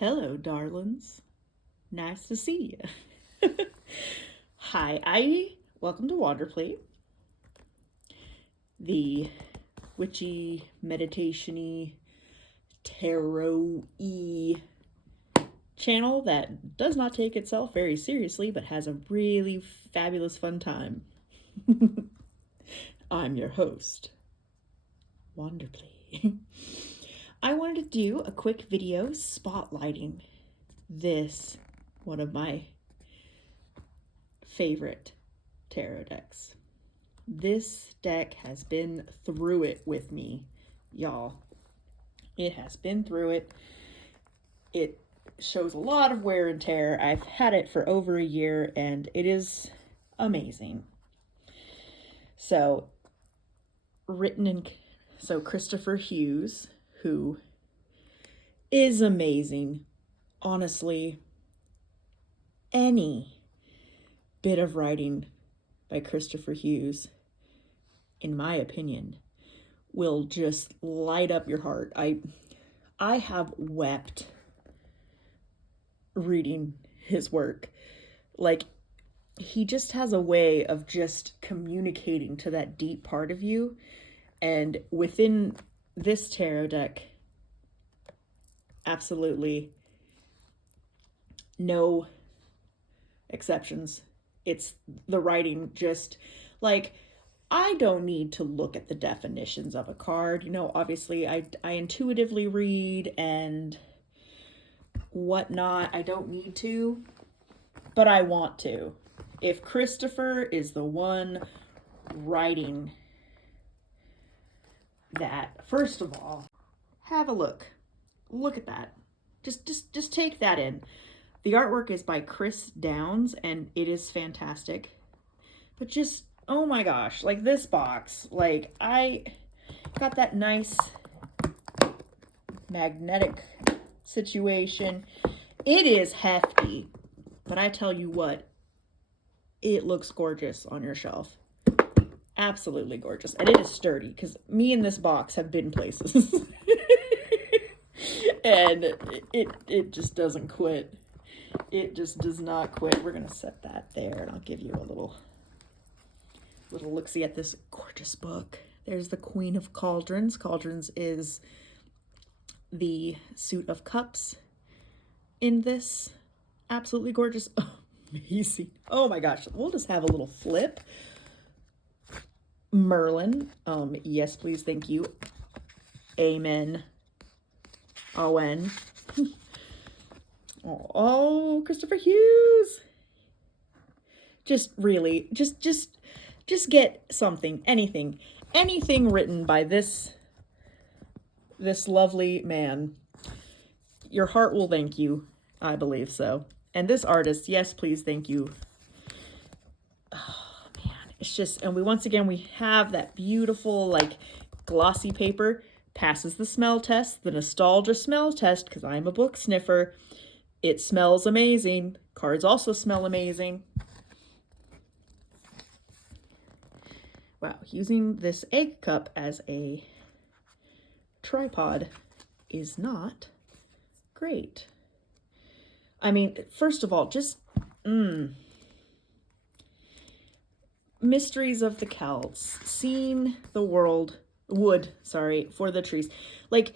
Hello, darlings. Nice to see you. Hi, welcome to Wanderplate, the witchy, meditation-y, tarot-y channel that does not take itself very seriously, but has a really fabulous fun time. I'm your host, Wanderplate. I wanted to do a quick video spotlighting this, one of my favorite tarot decks. This deck has been through it with me, y'all. It has been through it. It shows a lot of wear and tear. I've had it for over a year and it is amazing. So, Kristoffer Hughes, who is amazing. Honestly, any bit of writing by Kristoffer Hughes, in my opinion, will just light up your heart. I have wept reading his work. Like, he just has a way of just communicating to that deep part of you. And within this tarot deck, absolutely no exceptions. It's the writing, just like, I don't need to look at the definitions of a card. You know, obviously I intuitively read and whatnot. I don't need to, but I want to. If Kristoffer is the one writing that, first of all, have a look. Look at that. Just take that in. The artwork is by Chris Downs, and it is fantastic. But just, oh my gosh, like this box, like I got that nice magnetic situation. It is hefty, but I tell you what, it looks gorgeous on your shelf. Absolutely gorgeous. And it is sturdy, because me and this box have been places. And it just doesn't quit. It just does not quit. We're gonna set that there, and I'll give you a little look-see at this gorgeous book. There's the Queen of Cauldrons. Cauldrons is the suit of cups in this. Absolutely gorgeous. Oh, amazing. Oh my gosh. We'll just have a little flip. Merlin. Yes, please, thank you. Amen. Awen. Oh, Kristoffer Hughes. Just really, just get something, anything written by this lovely man. Your heart will thank you. I believe so. And this artist, yes, please, thank you. Oh man, it's just, and once again we have that beautiful, like, glossy paper. Passes the smell test, the nostalgia smell test, because I'm a book sniffer. It smells amazing. Cards also smell amazing. Wow, using this egg cup as a tripod is not great. I mean, first of all, just mysteries of the Celts, seeing the wood, for the trees. Like,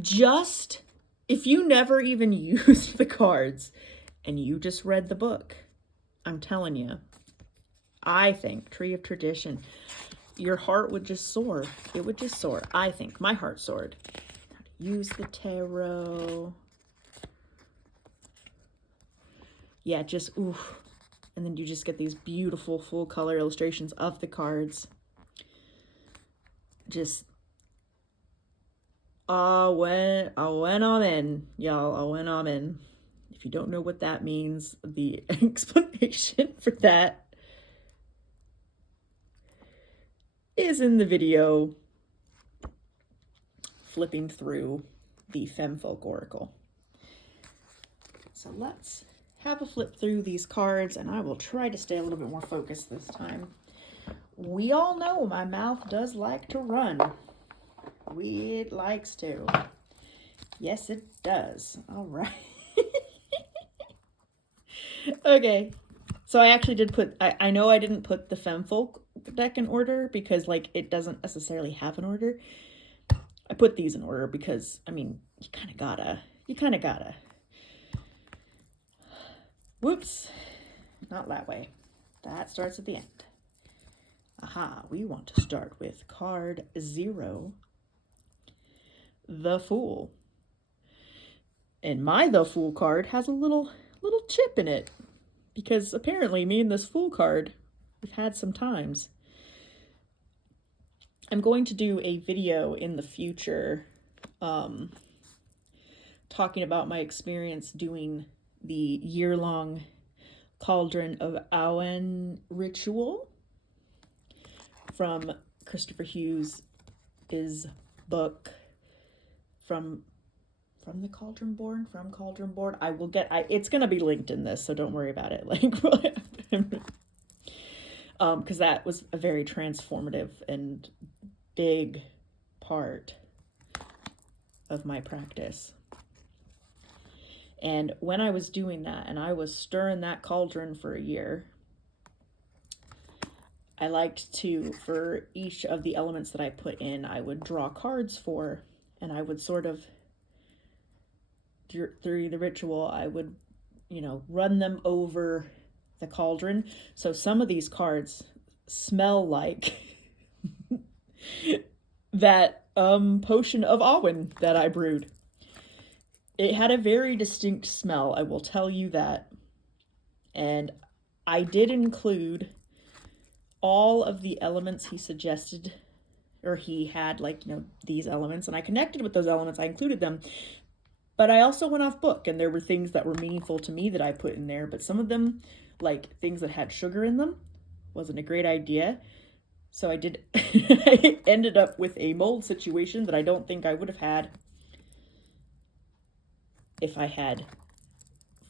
just, if you never even used the cards and you just read the book, I'm telling you, I think Tree of Tradition, your heart would just soar. It would just soar. I think my heart soared. How to use the tarot. Yeah, just oof. And then you just get these beautiful full color illustrations of the cards. Just Awen, amen, y'all. Awen, amen. If you don't know what that means, the explanation for that is in the video flipping through the Femfolk Oracle. So let's have a flip through these cards, and I will try to stay a little bit more focused this time. We all know my mouth does like to run. It likes to. Yes, it does. All right. Okay. So I actually did put, I know I didn't put the Femfolk deck in order because, like, it doesn't necessarily have an order. I put these in order because, I mean, you kind of gotta. Whoops. Not that way. That starts at the end. Aha, we want to start with card 0, the Fool. And my The Fool card has a little chip in it. Because apparently me and this Fool card, we've had some times. I'm going to do a video in the future talking about my experience doing the year-long Cauldron of Awen ritual from Kristoffer Hughes' book from the Cauldron Born, from Cauldron Born. I will get, it's going to be linked in this, so don't worry about it. Like, because that was a very transformative and big part of my practice. And when I was doing that, and I was stirring that cauldron for a year, I liked to, for each of the elements that I put in, I would draw cards for, and I would sort of, through the ritual, I would, you know, run them over the cauldron. So some of these cards smell like that potion of Awen that I brewed. It had a very distinct smell, I will tell you that. And I did include all of the elements he suggested, or he had, like, you know, these elements, and I connected with those elements, I included them. But I also went off book, and there were things that were meaningful to me that I put in there, but some of them, like things that had sugar in them, wasn't a great idea. So I did, I ended up with a mold situation that I don't think I would have had if I had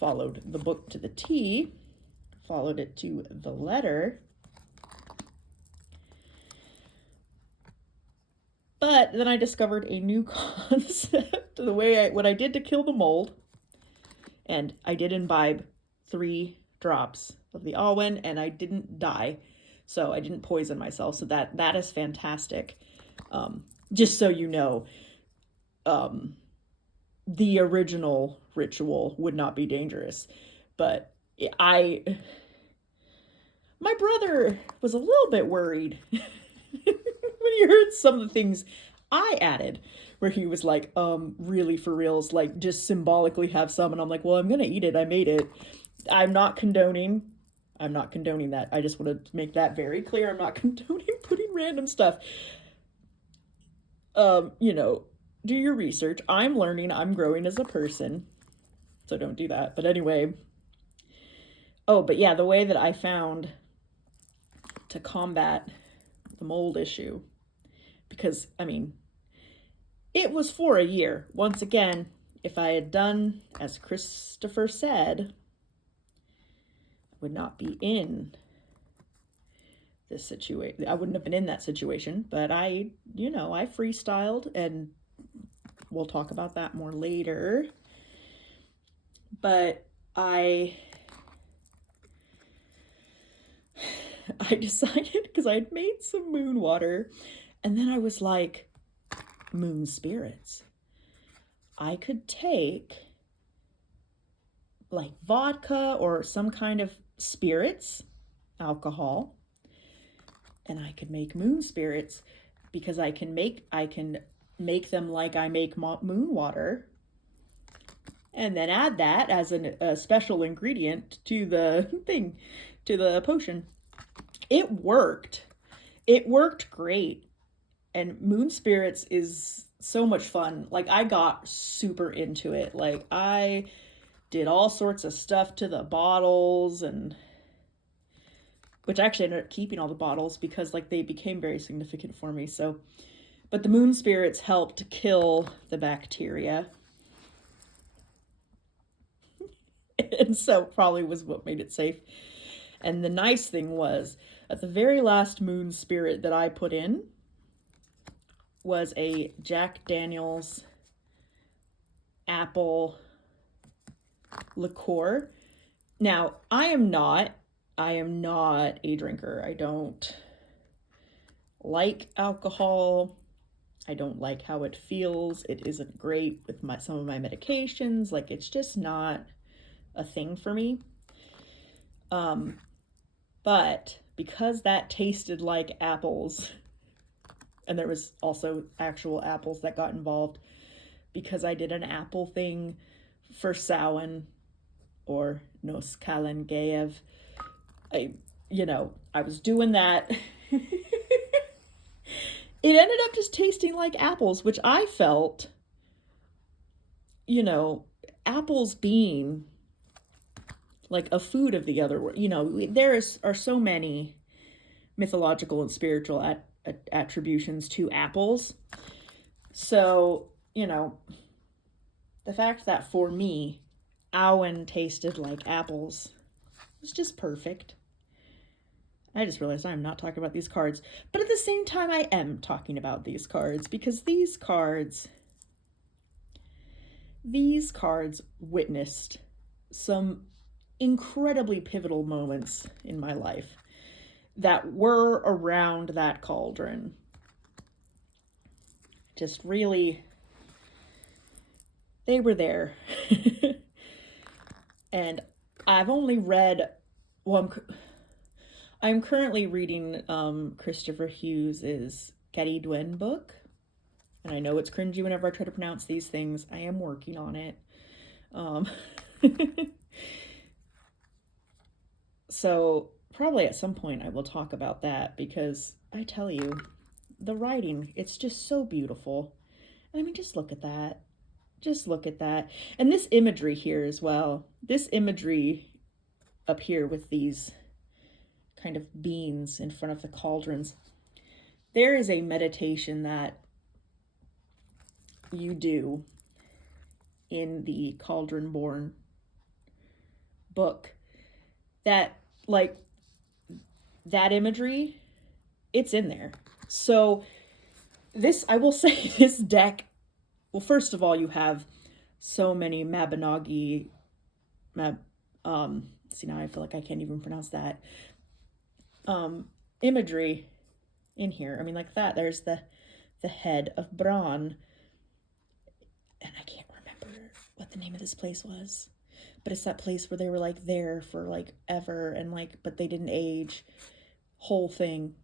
followed the book to the T, followed it to the letter. But then I discovered a new concept, what I did to kill the mold, and I did imbibe 3 drops of the Awen, and I didn't die, so I didn't poison myself, so that is fantastic. Just so you know, the original ritual would not be dangerous, but my brother was a little bit worried when he heard some of the things I added, where he was like, really, for reals, like, just symbolically have some. And I'm like, well, I'm gonna eat it, I made it. I'm not condoning that. I just want to make that very clear. I'm not condoning putting random stuff. You know, do your research. I'm learning, I'm growing as a person, so don't do that. But anyway, oh, but yeah, the way that I found to combat the mold issue, because, I mean, it was for a year. Once again, if I had done as Kristoffer said, I would not be in this situation. I wouldn't have been in that situation, but I freestyled, and we'll talk about that more later. But I decided, because I'd made some moon water, and then I was like, moon spirits. I could take, like, vodka or some kind of spirits, alcohol, and I could make moon spirits, because I can make them like I make moon water, and then add that as a special ingredient to the potion. It worked. It worked great. And moon spirits is so much fun. Like, I got super into it. Like, I did all sorts of stuff to the bottles, and which I actually ended up keeping all the bottles because, like, they became very significant for me. So, but the moon spirits helped kill the bacteria. And so probably was what made it safe. And the nice thing was, at the very last moon spirit that I put in was a Jack Daniel's apple liqueur. Now, I am not a drinker. I don't like alcohol. I don't like how it feels. It isn't great with some of my medications. Like, it's just not a thing for me. But because that tasted like apples, and there was also actual apples that got involved, because I did an apple thing for Samhain, or Nos Calan Gaev, I was doing that. It ended up just tasting like apples, which I felt, apples being like a food of the other world. Are so many mythological and spiritual attributions to apples. So, the fact that for me, Awen tasted like apples was just perfect. I just realized I'm not talking about these cards, but at the same time I am talking about these cards, because these cards witnessed some incredibly pivotal moments in my life that were around that cauldron. Just really, they were there. And I've only read, I'm currently reading Kristoffer Hughes' Cauldron book. And I know it's cringy whenever I try to pronounce these things. I am working on it. So probably at some point I will talk about that, because I tell you, the writing, it's just so beautiful. And I mean, just look at that. Just look at that. And this imagery here as well. This imagery up here with these kind of beans in front of the cauldrons. There is a meditation that you do in the Cauldron Born book that, like, that imagery, it's in there. So this, I will say, this deck, well, first of all, you have so many Mabinogi, see, now I feel like I can't even pronounce that, imagery in here. I mean, like that, there's the head of Bran, and I can't remember what the name of this place was, but it's that place where they were like there for like ever, and like, but they didn't age, whole thing.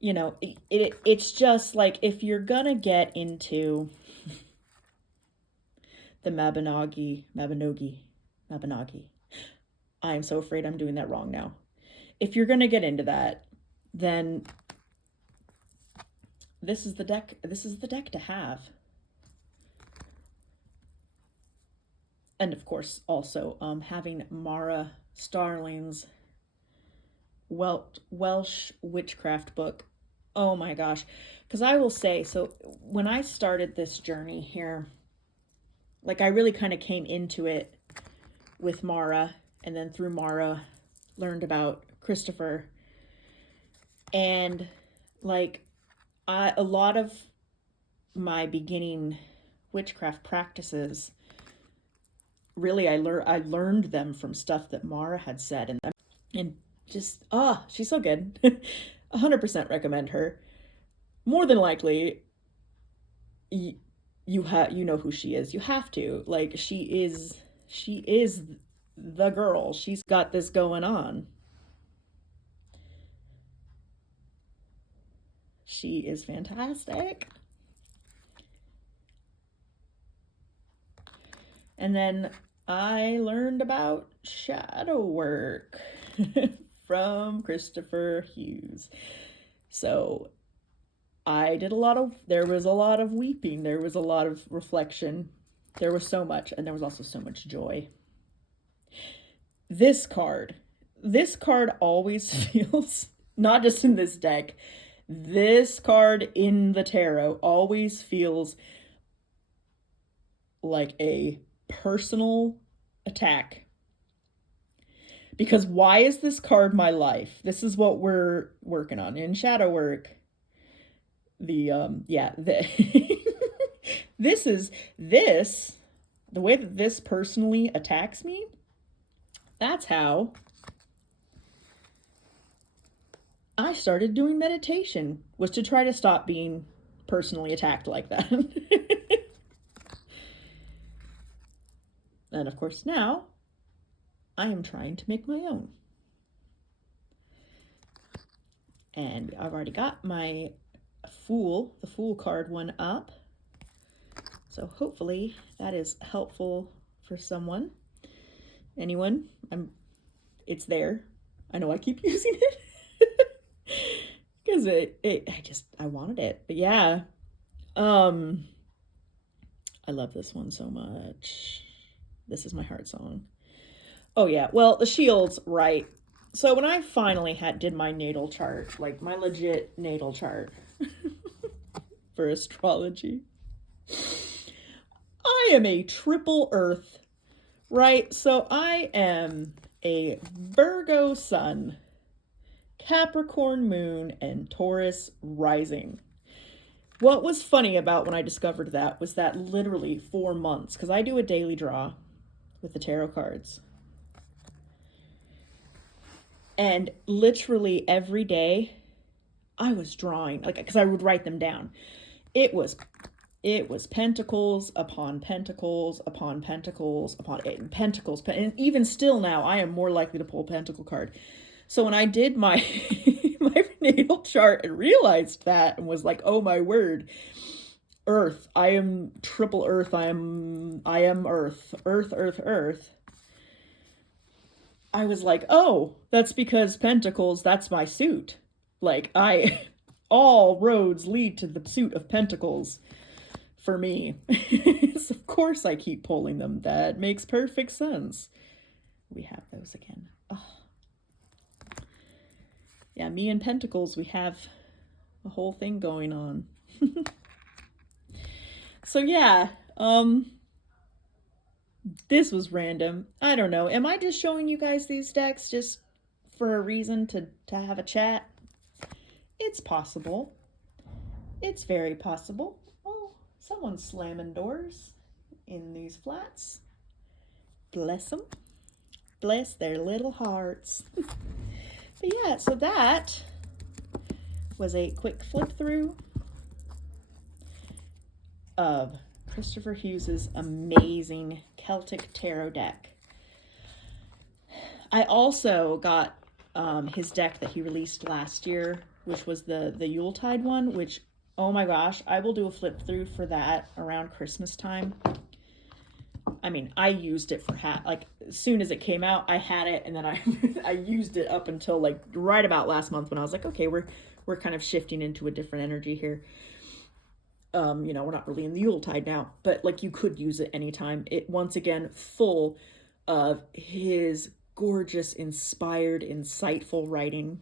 It's just like, if you're gonna get into the Mabinogi, I'm so afraid I'm doing that wrong now. If you're gonna get into that, then this is the deck to have. And of course, also having Mhara Starling's Welsh Witchcraft book. Oh my gosh. Because I will say, so when I started this journey here, like, I really kind of came into it with Mhara, and then through Mhara learned about Kristoffer. And like, a lot of my beginning witchcraft practices, really, I learned them from stuff that Mhara had said, and just, she's so good. 100% recommend her. More than likely, you know who she is. You have to. Like, she is the girl. She's got this going on. She is fantastic. And then I learned about shadow work from Kristoffer Hughes. So I did there was a lot of weeping, there was a lot of reflection, there was so much, and there was also so much joy. This card always feels, not just in this deck, this card in the tarot always feels like a personal attack. Because why is this card my life? This is what we're working on in shadow work. The the way that this personally attacks me that's how I started doing meditation, was to try to stop being personally attacked like that. And of course now I am trying to make my own. And I've already got my the Fool card one up. So hopefully that is helpful for someone. Anyone? It's there. I know I keep using it. Because I wanted it. But yeah. I love this one so much. This is my heart song. Oh yeah, well, the shield's right. So when I finally did my natal chart, like my legit natal chart for astrology, I am a triple earth, right? So I am a Virgo sun, Capricorn moon, and Taurus rising. What was funny about when I discovered that was that literally 4 months, because I do a daily draw with the tarot cards. And literally every day I was drawing, like, because I would write them down. It was pentacles upon pentacles upon pentacles upon pentacles. And even still now, I am more likely to pull a pentacle card. So when I did my my natal chart and realized that and was like, oh my word, earth, I am triple earth, I am earth, earth, earth, earth. I was like, oh, that's because pentacles, that's my suit. Like, all roads lead to the suit of pentacles for me. So of course I keep pulling them. That makes perfect sense. We have those again. Oh. Yeah, me and pentacles, we have a whole thing going on. So yeah, this was random. I don't know. Am I just showing you guys these decks just for a reason to have a chat? It's possible. It's very possible. Oh, someone's slamming doors in these flats. Bless them. Bless their little hearts. But yeah, so that was a quick flip through of Kristoffer Hughes' amazing Celtic Tarot deck. I also got his deck that he released last year, which was the Yuletide one, which, oh my gosh, I will do a flip through for that around Christmas time. I mean, I used it for like as soon as it came out, I had it, and then I used it up until like right about last month when I was like, okay, we're kind of shifting into a different energy here. You know, we're not really in the Yuletide now, but like you could use it anytime. It once again full of his gorgeous, inspired, insightful writing.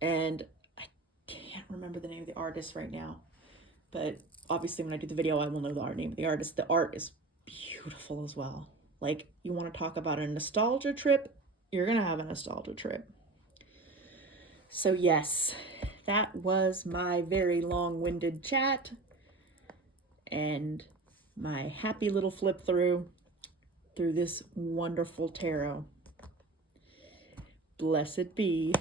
And I can't remember the name of the artist right now, but obviously when I do the video, I will know the name of the artist. The art is beautiful as well. Like, you want to talk about a nostalgia trip, you're going to have a nostalgia trip. So yes, that was my very long-winded chat and my happy little flip through this wonderful tarot. Blessed be.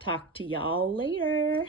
Talk to y'all later.